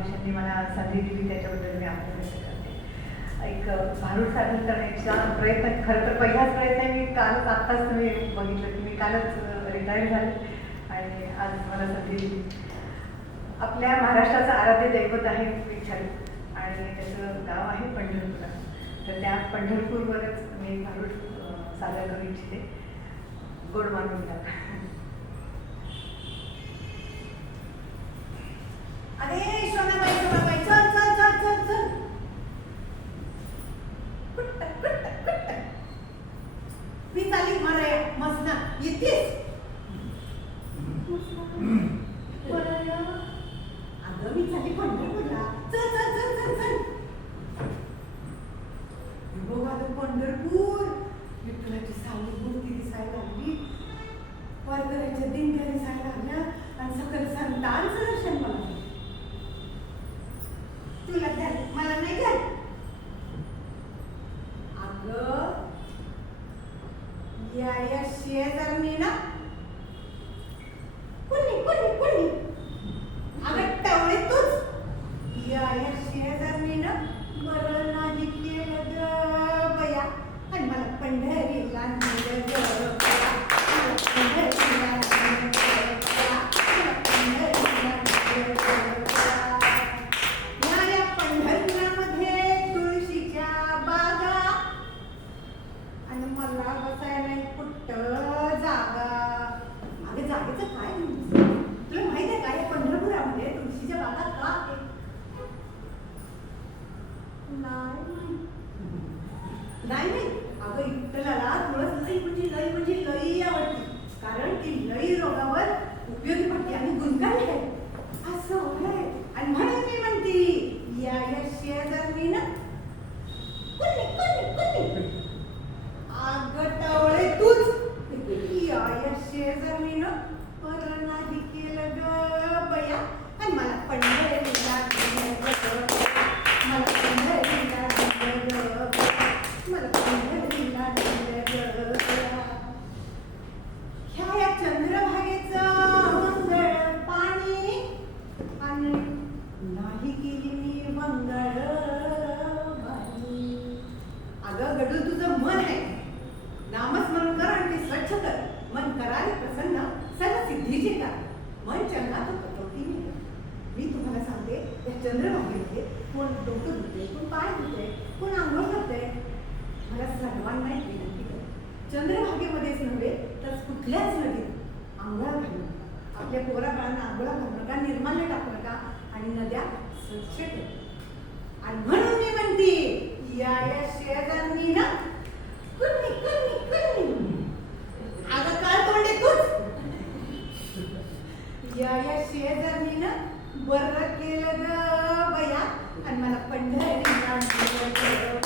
फाउंडेशनने मला संधी दिली त्याच्याबद्दल मी आभार व्यक्त करते. एक भारूड सादर करण्याचा प्रयत्न, खरं तर पहिलाच प्रयत्न आहे. मी कालच आत्ताच तुम्ही बघितलं की मी कालच रिटायर झाले आणि आज मला संधी दिली. आपल्या महाराष्ट्राचं आराध्य दैवत आहे विठ्ठल आणि त्याचं गाव आहे पंढरपूर. तर त्या पंढरपूरवरच मी एक भारूड सादर करू इच्छिते. गोड मानून घ्या. अरे सोनाबाई सोनाबाई चल चल चल चल चल. कुट्ट कुट्ट कुट्ट. मी चाली माराया मसना येतेस. माराया अगं मी चाली पंढरपूरला. चल चल चल चल चल. बघा तो पंढरपूर. विठ्ठलाची सावली मूर्ती दिसायला लागली. वारकऱ्याच्या दिंड्या दिसायला लागल्या आणि सकल संतांचं दर्शन मला. तुला द्या मला नाही द्या. अगं या शेजारनी ना कुणी कुणी कुणी अगं टवळे तूच. या शेजारनी ना बरं नाही केलं ग बया आणि मला पंढरीला नेलं ग. नाही नाही अगं विठ्ठलाला तुळस लई म्हणजे लई आवडते. कारण ती लई रोगावर उपयोगी पडते आणि गुणकारी आहे. असं आहे आणि म्हणून मी म्हणते या शेजारनी ना कुणी कुणी कुणी अगं टवळे तूच. या शेजारनी ना बरं नाही केलं ग बया आणि मला पंढरीला नेलं ग. मला पंढरीला नेलं ग. मला पंढरीला नेलं ग. ह्या चंद्रभागेचं मंगळ पाणी आणि नाही केली मी मंगळ बाणी. अगं गडू तुझं मन आहे. नामस्मरण कर आणि ते स्वच्छ कर. मन करारे प्रसन्न सर्व सिद्धीचे कर. मन चंगा तो कटोटी नाही. मी तुम्हाला सांगते या चंद्रभागेमध्ये कोण डोकं धुते, कोण पाय धुते, कोण आंघोळ करते. मला सर्वांना एक विनंती कर. चंद्रभागेमध्येच नव्हे तर कुठल्याच नदीत आंघोळा घालू. आपल्या पोराबाळांना आंघोळा घालू नका, निर्माल्य टाकू नका आणि नद्या स्वच्छ ठेवा. आणि म्हणून मी म्हणते या शेजारनी ना कुणी कुणी कुणी अगं काय तोंडे तूच. या शेजारनी ना बरं केलं ग बया आणि मला पंढरीला नेलं ग.